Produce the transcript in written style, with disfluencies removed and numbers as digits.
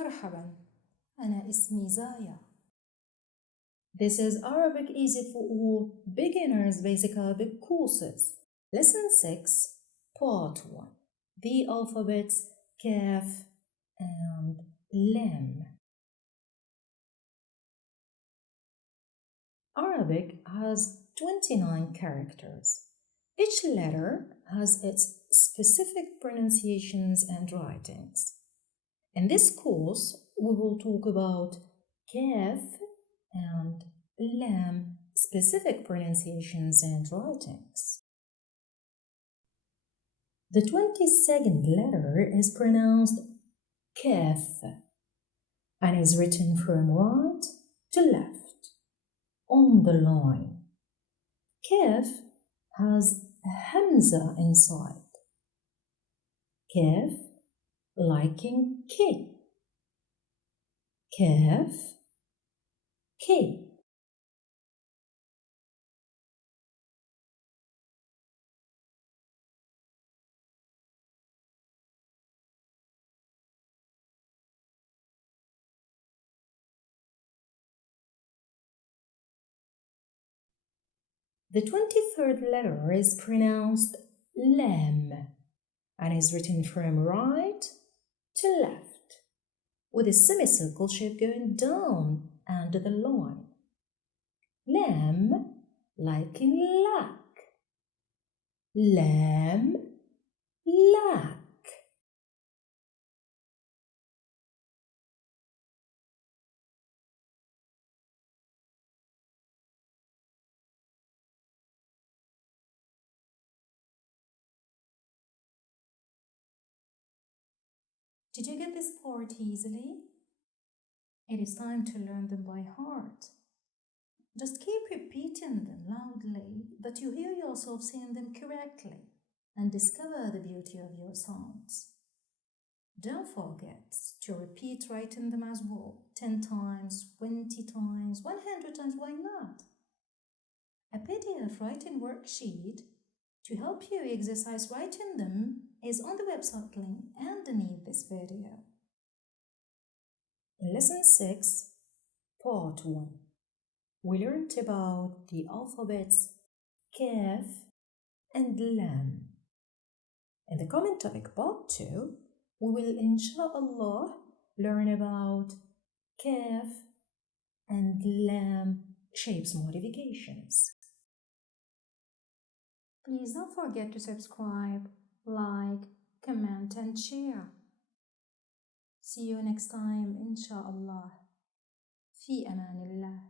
مرحبا، أنا اسمي زايا. This is Arabic Easy for All Beginners Basic Arabic Courses. Lesson 6, Part 1. The alphabets Kaf and Lam. Arabic has 29 characters. Each letter has its specific pronunciations and writings. In this course, we will talk about Kaf and Lam specific pronunciations and writings. The 22nd letter is pronounced Kaf and is written from right to left on the line. Kaf has a Hamza inside. Kaf like in K. Kaf, K. The 23rd letter is pronounced Lam and is written from right to left with a semicircle shape going down under the line. Lam like in lack. Lam, lack. Did you get this part easily? It is time to learn them by heart. Just keep repeating them loudly that you hear yourself saying them correctly and discover the beauty of your sounds. Don't forget to repeat writing them as well, 10 times, 20 times, 100 times, why not? A PDF writing worksheet to help you exercise writing them is on the website link underneath this video. In Lesson 6, Part 1, we learned about the alphabets Kaf and Lam. In the common topic Part 2, we will inshallah learn about Kaf and Lam shapes modifications. Please don't forget to subscribe, like, comment and share. See you next time inshallah. في أمان الله.